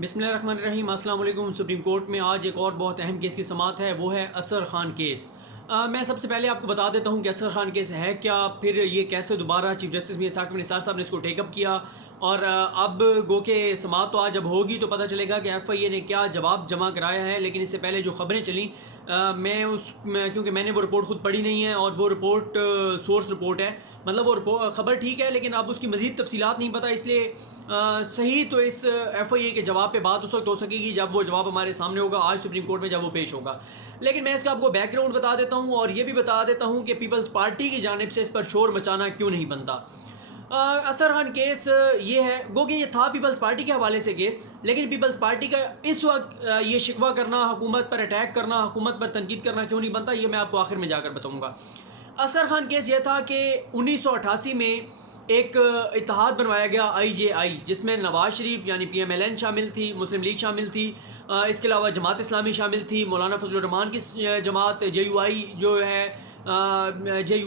بسم اللہ الرحمن الرحیم۔ السلام علیکم۔ سپریم کورٹ میں آج ایک اور بہت اہم کیس کی سماعت ہے، وہ ہے اصغر خان کیس۔ میں سب سے پہلے آپ کو بتا دیتا ہوں کہ اصغر خان کیس ہے کیا، پھر یہ کیسے دوبارہ چیف جسٹس میاں ثاقب نثار صاحب نے اس کو ٹیک اپ کیا، اور اب گو کہ سماعت تو آج جب ہوگی تو پتہ چلے گا کہ ایف آئی اے نے کیا جواب جمع کرایا ہے۔ لیکن اس سے پہلے جو خبریں چلیں کیونکہ میں نے وہ رپورٹ خود پڑھی نہیں ہے، اور وہ رپورٹ سورس رپورٹ ہے، مطلب وہ خبر ٹھیک ہے لیکن اب اس کی مزید تفصیلات نہیں پتہ، اس لیے صحیح تو اس ایف آئی اے کے جواب پہ بات اس وقت ہو سکے گی جب وہ جواب ہمارے سامنے ہوگا، آج سپریم کورٹ میں جب وہ پیش ہوگا۔ لیکن میں اس کا آپ کو بیک گراؤنڈ بتا دیتا ہوں، اور یہ بھی بتا دیتا ہوں کہ پیپلز پارٹی کی جانب سے اس پر شور مچانا کیوں نہیں بنتا۔ اصغر خان کیس یہ ہے، گو کہ یہ تھا پیپلز پارٹی کے حوالے سے کیس، لیکن پیپلز پارٹی کا اس وقت یہ شکوہ کرنا، حکومت پر اٹیک کرنا، حکومت پر تنقید کرنا کیوں نہیں بنتا، یہ میں آپ کو آخر میں جا کر بتاؤں گا۔ اصغر خان کیس یہ تھا کہ 1988 میں ایک اتحاد بنوایا گیا آئی جے آئی، جس میں نواز شریف یعنی پی ایم ایل این شامل تھی، مسلم لیگ شامل تھی، اس کے علاوہ جماعت اسلامی شامل تھی، مولانا فضل الرحمان کی جماعت جے یو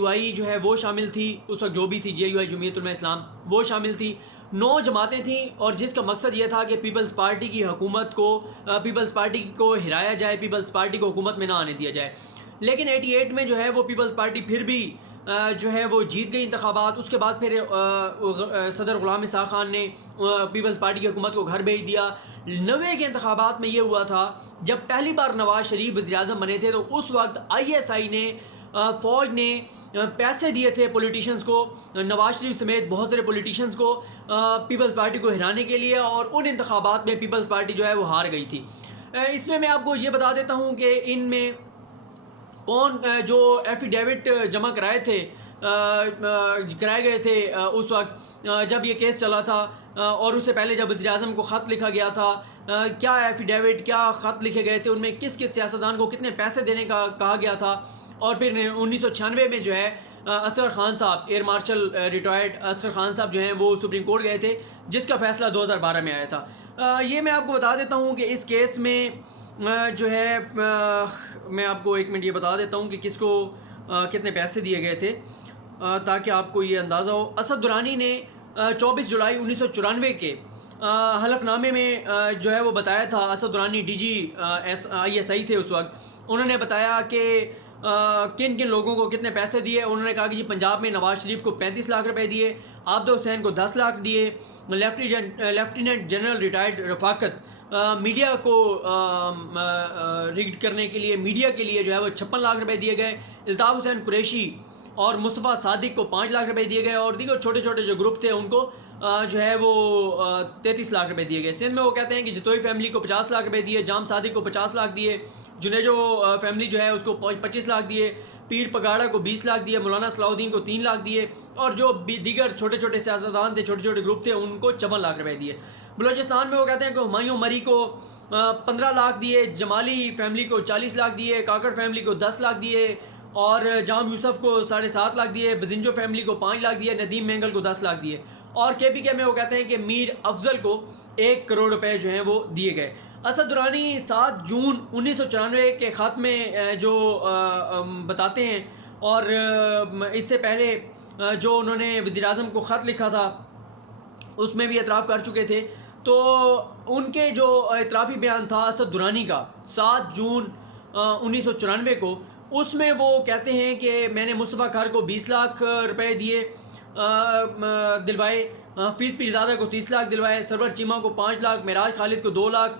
آئی جو ہے وہ شامل تھی، اس وقت جو بھی تھی جے یو آئی جمعیت علماء اسلام وہ شامل تھی، 9 جماعتیں تھیں، اور جس کا مقصد یہ تھا کہ پیپلز پارٹی کی حکومت کو، پیپلز پارٹی کو ہرایا جائے، پیپلز پارٹی کو حکومت میں نہ آنے دیا جائے۔ لیکن 88 میں جو ہے وہ پیپلز پارٹی پھر بھی جو ہے وہ جیت گئی انتخابات۔ اس کے بعد پھر صدر غلام اسحاق خان نے پیپلز پارٹی کی حکومت کو گھر بھیج دیا۔ 90 کے انتخابات میں یہ ہوا تھا جب پہلی بار نواز شریف وزیر اعظم بنے تھے، تو اس وقت آئی ایس آئی نے، فوج نے پیسے دیے تھے پولیٹیشنز کو، نواز شریف سمیت بہت سارے پولیٹیشنز کو، پیپلز پارٹی کو ہرانے کے لیے، اور ان انتخابات میں پیپلز پارٹی جو ہے وہ ہار گئی تھی۔ اس میں آپ کو یہ بتا دیتا ہوں کہ ان میں کون جو ایفیڈیوٹ جمع کرائے گئے تھے اس وقت جب یہ کیس چلا تھا، اور اس سے پہلے جب وزیر اعظم کو خط لکھا گیا تھا، کیا ایفیڈیوٹ، کیا خط لکھے گئے تھے، ان میں کس کس سیاستدان کو کتنے پیسے دینے کا کہا گیا تھا۔ اور پھر 1996 میں جو ہے اصغر خان صاحب، air marshal retired Asghar Khan صاحب جو ہیں وہ سپریم کورٹ گئے تھے، جس کا فیصلہ 2012 میں آیا تھا۔ یہ میں آپ کو بتا دیتا ہوں کہ اس کیس میں جو ہے میں آپ کو 1 منٹ یہ بتا دیتا ہوں کہ کس کو کتنے پیسے دیے گئے تھے، تاکہ آپ کو یہ اندازہ ہو۔ اسد درانی نے 24 جولائی 1994 کے حلف نامے میں جو ہے وہ بتایا تھا، Asad Durrani D G I S I تھے اس وقت، انہوں نے بتایا کہ کن کن لوگوں کو کتنے پیسے دیے۔ انہوں نے کہا کہ جی پنجاب میں نواز شریف کو 35 لاکھ روپے دیے، عابد حسین کو 10 لاکھ دیے، لیفٹیننٹ جنرل ریٹائرڈ رفاقت میڈیا کو ریڈ کرنے کے لیے، میڈیا کے لیے جو ہے وہ 56 لاکھ روپے دیے گئے، الطاف حسین قریشی اور مصطفیٰ صادق کو 5 لاکھ روپے دیے گئے، اور دیگر چھوٹے چھوٹے جو گروپ تھے ان کو جو ہے وہ 33 لاکھ روپے دیے گئے۔ سندھ میں وہ کہتے ہیں کہ جتوئی فیملی کو 50 لاکھ روپے دیے، جام صادق کو 50 لاکھ دیے، جنیجو فیملی جو ہے اس کو 25 لاکھ دیے، پیر پگاڑا کو 20 لاکھ دیے، مولانا صلاح الدین کو 3 لاکھ دیے، اور جو دیگر چھوٹے چھوٹے سیاستدان تھے، چھوٹے چھوٹے گروپ تھے، ان کو 54 لاکھ روپے دیے۔ بلوچستان میں وہ کہتے ہیں کہ ہمایوں مری کو 15 لاکھ دیے، جمالی فیملی کو 40 لاکھ دیے، کاکڑ فیملی کو 10 لاکھ دیے، اور جام یوسف کو 7.5 لاکھ دیے، بزنجو فیملی کو 5 لاکھ دیے، ندیم مینگل کو 10 لاکھ دیے، اور کے پی کے میں وہ کہتے ہیں کہ میر افضل کو 1 کروڑ روپے جو ہیں وہ دیے گئے۔ اسد درانی 7 جون 1994 کے خط میں جو بتاتے ہیں، اور اس سے پہلے جو انہوں نے وزیر اعظم کو خط لکھا تھا اس میں بھی اعتراف کر چکے تھے، تو ان کے جو اعترافی بیان تھا اسد درانی کا 7 جون 1994 کو، اس میں وہ کہتے ہیں کہ میں نے مصطفیٰ کھر کو 20 لاکھ روپے دیے دلوائے، حفیظ پیرزادہ کو 30 لاکھ دلوائے، سرور چیمہ کو 5 لاکھ، معراج خالد کو 2 لاکھ۔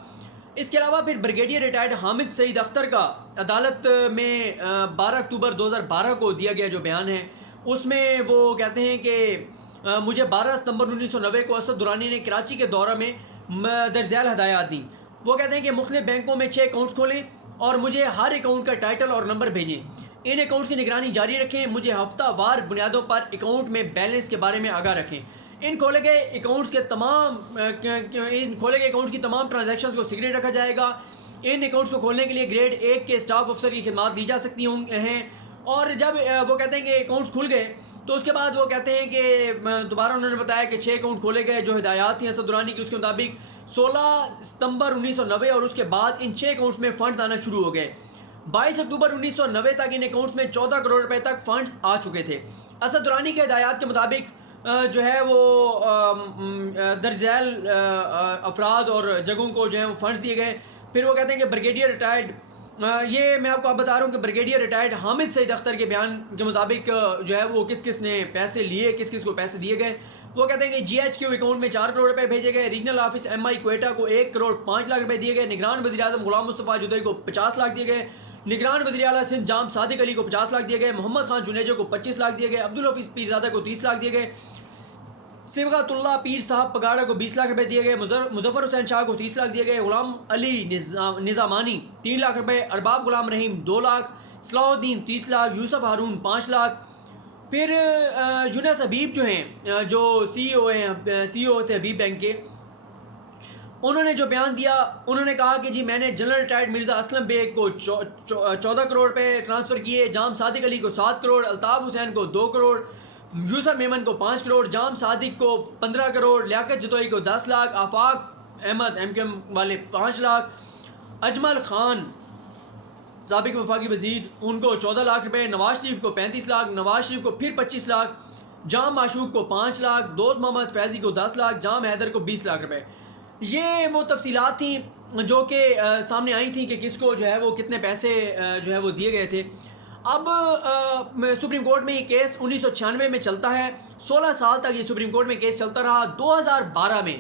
اس کے علاوہ پھر بریگیڈیئر ریٹائرڈ حامد سعید اختر کا عدالت میں 12 اکتوبر 2012 کو دیا گیا جو بیان ہے، اس میں وہ کہتے ہیں کہ مجھے 12 ستمبر 1990 کو اسد درانی نے کراچی کے دورہ میں درج ذیل ہدایات دیں۔ وہ کہتے ہیں کہ مختلف بینکوں میں 6 اکاؤنٹس کھولیں اور مجھے ہر اکاؤنٹ کا ٹائٹل اور نمبر بھیجیں، ان اکاؤنٹس کی نگرانی جاری رکھیں، مجھے ہفتہ وار بنیادوں پر اکاؤنٹ میں بیلنس کے بارے میں آگاہ رکھیں، ان کھولے گئے اکاؤنٹس کی تمام ٹرانزیکشنز کو سیکریٹ رکھا جائے گا، ان اکاؤنٹس کو کھولنے کے لیے گریڈ 1 کے اسٹاف افسر کی خدمات دی جا سکتی ہیں۔ اور جب وہ کہتے ہیں کہ اکاؤنٹس کھل گئے تو اس کے بعد وہ کہتے ہیں کہ دوبارہ انہوں نے بتایا کہ 6 اکاؤنٹ کھولے گئے، جو ہدایات تھیں اسد درانی کی اس کے مطابق 16 ستمبر 1990، اور اس کے بعد ان 6 اکاؤنٹس میں فنڈز آنا شروع ہو گئے۔ 22 اکتوبر 1990 تک ان اکاؤنٹس میں 14 کروڑ روپے تک فنڈز آ چکے تھے۔ اسد درانی کے ہدایات کے مطابق جو ہے وہ درج ذیل افراد اور جگہوں کو جو ہے وہ فنڈز دیے گئے. پھر وہ کہتے ہیں کہ بریگیڈیئر ریٹائرڈ، یہ میں آپ کو بتا رہا ہوں کہ بریگیڈیئر ریٹائرڈ حامد سعید اختر کے بیان کے مطابق جو ہے وہ کس کس نے پیسے لیے، کس کس کو پیسے دیے گئے. وہ کہتے ہیں کہ جی ایچ کیو اکاؤنٹ میں 4 کروڑ روپے بھیجے گئے. ریجنل آفس ایم آئی کوئٹہ کو 1 کروڑ 5 لاکھ روپے دیے گئے. نگران وزیر اعظم غلام مصطفیٰ جدوئی کو 50 لاکھ دیے گئے. نگران وزیر اعلیٰ سندھ جام صادق علی کو 50 لاکھ دیے گئے. محمد خان جنیجو کو 25 لاکھ دیے گئے. عبدالحفیظ پیرزادہ کو 30 لاکھ دیے گئے. صبغت اللہ پیر صاحب پگاڑا کو 20 لاکھ روپے دیے گئے. مظفر حسین شاہ کو 30 لاکھ دیے گئے. غلام علی نظامانی 3 لاکھ روپے. ارباب غلام رحیم 2 لاکھ. صلاح الدین 30 لاکھ. یوسف ہارون 5 لاکھ. پھر یونس حبیب جو ہیں، جو سی ای او تھے حبیب بینک کے، انہوں نے جو بیان دیا، انہوں نے کہا کہ جی میں نے جنرل ریٹائرڈ مرزا اسلم بیگ کو 14 کروڑ روپے ٹرانسفر کیے. جام صادق علی کو 7 کروڑ. الطاف حسین کو 2 کروڑ. یوسف میمن کو 5 کروڑ. جام صادق کو 15 کروڑ. لیاقت جدوئی کو 10 لاکھ. آفاق احمد ایم کیو ایم والے 5 لاکھ. اجمل خان سابق وفاقی وزیر، ان کو 14 لاکھ روپے. نواز شریف کو 35 لاکھ. نواز شریف کو پھر 25 لاکھ. جام معشوق کو 5 لاکھ. دوست محمد فیضی کو 10 لاکھ. جام حیدر کو 20 لاکھ روپے. یہ وہ تفصیلات تھیں جو کہ سامنے آئی تھیں کہ کس کو جو ہے وہ کتنے پیسے جو ہے وہ دیے گئے تھے. اب سپریم کورٹ میں یہ کیس 1996 میں چلتا ہے. 16 سال تک یہ سپریم کورٹ میں کیس چلتا رہا. 2012 میں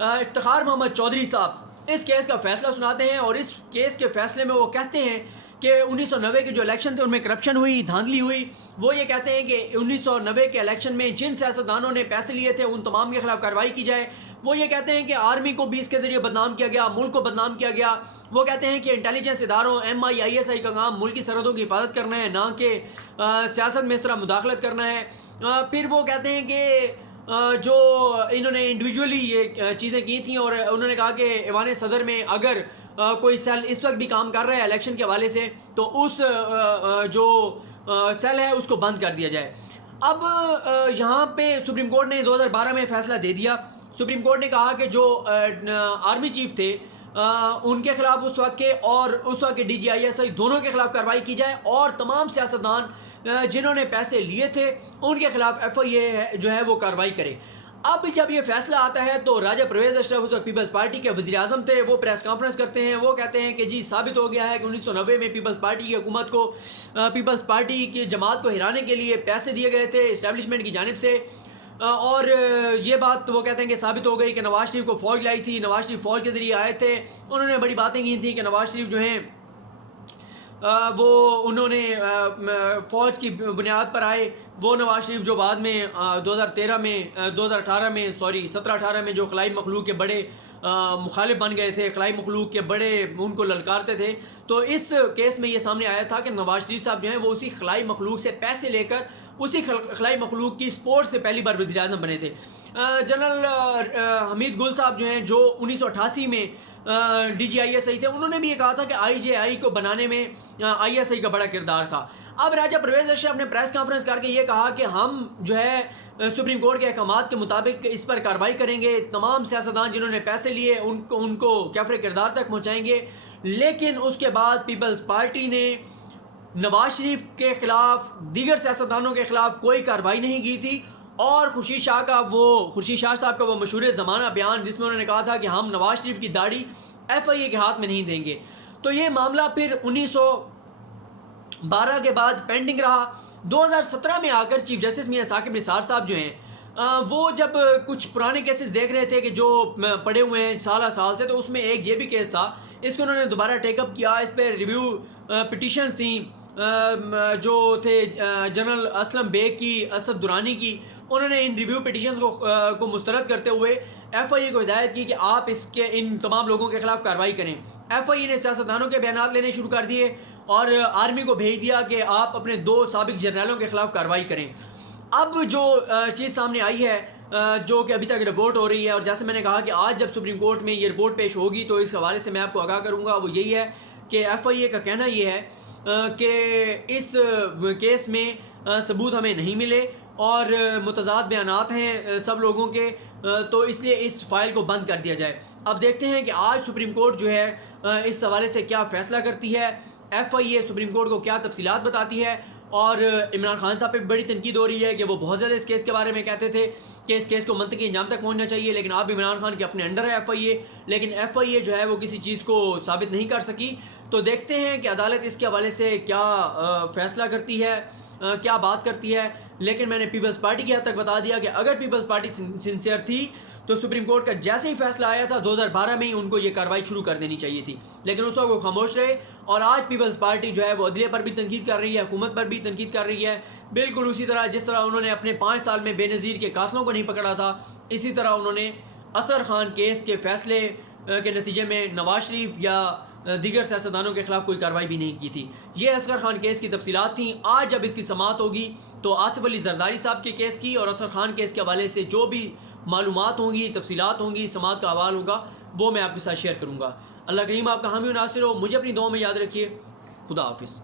افتخار محمد چودھری صاحب اس کیس کا فیصلہ سناتے ہیں، اور اس کیس کے فیصلے میں وہ کہتے ہیں کہ 1990 کے جو الیکشن تھے ان میں کرپشن ہوئی، دھاندلی ہوئی. وہ یہ کہتے ہیں کہ 1990 کے الیکشن میں جن سیاستدانوں نے پیسے لیے تھے ان تمام کے خلاف کارروائی کی جائے. وہ یہ کہتے ہیں کہ آرمی کو بھی اس کے ذریعے بدنام کیا گیا، ملک کو بدنام کیا گیا. وہ کہتے ہیں کہ انٹیلیجنس اداروں ایم آئی آئی ایس آئی کا کام ملکی سرحدوں کی حفاظت کرنا ہے، نہ کہ سیاست میں اس طرح مداخلت کرنا ہے. پھر وہ کہتے ہیں کہ جو انہوں نے انڈیویجولی یہ چیزیں کی تھیں، اور انہوں نے کہا کہ ایوان صدر میں اگر کوئی سیل اس وقت بھی کام کر رہا ہے الیکشن کے حوالے سے تو اس جو سیل ہے اس کو بند کر دیا جائے. اب یہاں پہ سپریم کورٹ نے 2012 میں فیصلہ دے دیا. سپریم کورٹ نے کہا کہ جو آرمی چیف تھے ان کے خلاف اس وقت کے اور اس وقت کے ڈی جی آئی ایس آئی دونوں کے خلاف کارروائی کی جائے، اور تمام سیاستدان جنہوں نے پیسے لیے تھے ان کے خلاف ایف آئی اے جو ہے وہ کارروائی کرے. اب جب یہ فیصلہ آتا ہے تو راجہ پرویز اشرف اس وقت پیپلز پارٹی کے وزیر اعظم تھے. وہ پریس کانفرنس کرتے ہیں. وہ کہتے ہیں کہ جی ثابت ہو گیا ہے کہ 1990 میں پیپلز پارٹی کی حکومت کو، پیپلز پارٹی کی جماعت کو ہرانے کے لیے پیسے دیے گئے تھے اسٹیبلشمنٹ کی جانب سے. اور یہ بات وہ کہتے ہیں کہ ثابت ہو گئی کہ نواز شریف کو فوج لائی تھی، نواز شریف فوج کے ذریعے آئے تھے. انہوں نے بڑی باتیں کی تھیں کہ نواز شریف جو ہیں وہ انہوں نے فوج کی بنیاد پر آئے. وہ نواز شریف جو بعد میں 17-18 میں جو خلائی مخلوق کے بڑے مخالف بن گئے تھے، خلائی مخلوق کے بڑے ان کو للکارتے تھے. تو اس کیس میں یہ سامنے آیا تھا کہ نواز شریف صاحب جو ہیں وہ اسی خلائی مخلوق سے پیسے لے کر اسی خلائی مخلوق کی سپورٹ سے پہلی بار وزیر اعظم بنے تھے. جنرل حمید گل صاحب جو ہیں، جو 1988 میں D G I S I تھے، انہوں نے بھی یہ کہا تھا کہ آئی جے آئی کو بنانے میں آئی ایس آئی کا بڑا کردار تھا. اب راجہ پرویز اشرف نے پریس کانفرنس کر کے یہ کہا کہ ہم جو ہے سپریم کورٹ کے احکامات کے مطابق اس پر کارروائی کریں گے، تمام سیاستدان جنہوں نے پیسے لیے ان کو کیفر کردار تک پہنچائیں گے. لیکن اس کے بعد پیپلز پارٹی نے نواز شریف کے خلاف، دیگر سیاستدانوں کے خلاف کوئی کارروائی نہیں کی تھی. اور خورشید شاہ صاحب کا وہ مشہور زمانہ بیان جس میں انہوں نے کہا تھا کہ ہم نواز شریف کی داڑھی ایف آئی اے کے ہاتھ میں نہیں دیں گے. تو یہ معاملہ پھر 1912 کے بعد پینڈنگ رہا. 2017 میں آ کر چیف جسٹس میاں ثاقب نثار صاحب جو ہیں وہ جب کچھ پرانے کیسز دیکھ رہے تھے کہ جو پڑے ہوئے ہیں سال سے، تو اس میں ایک یہ بھی کیس تھا، اس کو انہوں نے دوبارہ ٹیک اپ کیا. اس پہ ریویو پٹیشنز تھیں جو تھے جنرل اسلم بیگ کی، اسد درانی کی. انہوں نے ان ریویو پٹیشنز کو مسترد کرتے ہوئے ایف آئی اے کو ہدایت کی کہ آپ ان تمام لوگوں کے خلاف کارروائی کریں. ایف آئی اے نے سیاستدانوں کے بیانات لینے شروع کر دیے اور آرمی کو بھیج دیا کہ آپ اپنے 2 سابق جرنیلوں کے خلاف کارروائی کریں. اب جو چیز سامنے آئی ہے جو کہ ابھی تک رپورٹ ہو رہی ہے، اور جیسے میں نے کہا کہ آج جب سپریم کورٹ میں یہ رپورٹ پیش ہوگی تو اس حوالے سے میں آپ کو آگاہ کروں گا، وہ یہی ہے کہ ایف آئی اے کا کہنا یہ ہے کہ اس کیس میں ثبوت ہمیں نہیں ملے اور متضاد بیانات ہیں سب لوگوں کے، تو اس لیے اس فائل کو بند کر دیا جائے. اب دیکھتے ہیں کہ آج سپریم کورٹ جو ہے اس حوالے سے کیا فیصلہ کرتی ہے، ایف آئی اے سپریم کورٹ کو کیا تفصیلات بتاتی ہے، اور عمران خان صاحب پہ بڑی تنقید ہو رہی ہے کہ وہ بہت زیادہ اس کیس کے بارے میں کہتے تھے کہ اس کیس کو منطقی انجام تک پہنچنا چاہیے، لیکن اب عمران خان کے اپنے انڈر ہے FIA، لیکن FIA جو ہے وہ کسی چیز کو ثابت نہیں کر سکی۔ تو دیکھتے ہیں کہ عدالت اس کے حوالے سے کیا فیصلہ کرتی ہے، کیا بات کرتی ہے۔ لیکن میں نے پیپلز پارٹی کی حد تک بتا دیا کہ اگر پیپلز پارٹی سنسیئر تھی تو سپریم کورٹ کا جیسے ہی فیصلہ آیا تھا 2012 میں ہی ان کو یہ کارروائی شروع کر دینی چاہیے تھی، لیکن اس وقت وہ خاموش رہے۔ اور آج پیپلز پارٹی جو ہے وہ عدلیہ پر بھی تنقید کر رہی ہے، حکومت پر بھی تنقید کر رہی ہے، بالکل اسی طرح جس طرح انہوں نے اپنے 5 سال میں بے نظیر کے قاتلوں کو نہیں پکڑا تھا، اسی طرح انہوں نے اصغر خان کیس کے فیصلے کے نتیجے میں نواز شریف یا دیگر سیاستدانوں کے خلاف کوئی کارروائی بھی نہیں کی تھی۔ یہ اصغر خان کیس کی تفصیلات تھیں۔ آج جب اس کی سماعت ہوگی تو آصف علی زرداری صاحب کے کیس کی اور اصغر خان کیس کے حوالے سے جو بھی معلومات ہوں گی، تفصیلات ہوں گی، سماعت کا احوال ہوگا، وہ میں آپ کے ساتھ شیئر کروں گا۔ اللہ کریم آپ کا حامی و ناصر ہو۔ مجھے اپنی دعاؤں میں یاد رکھیے۔ خدا حافظ۔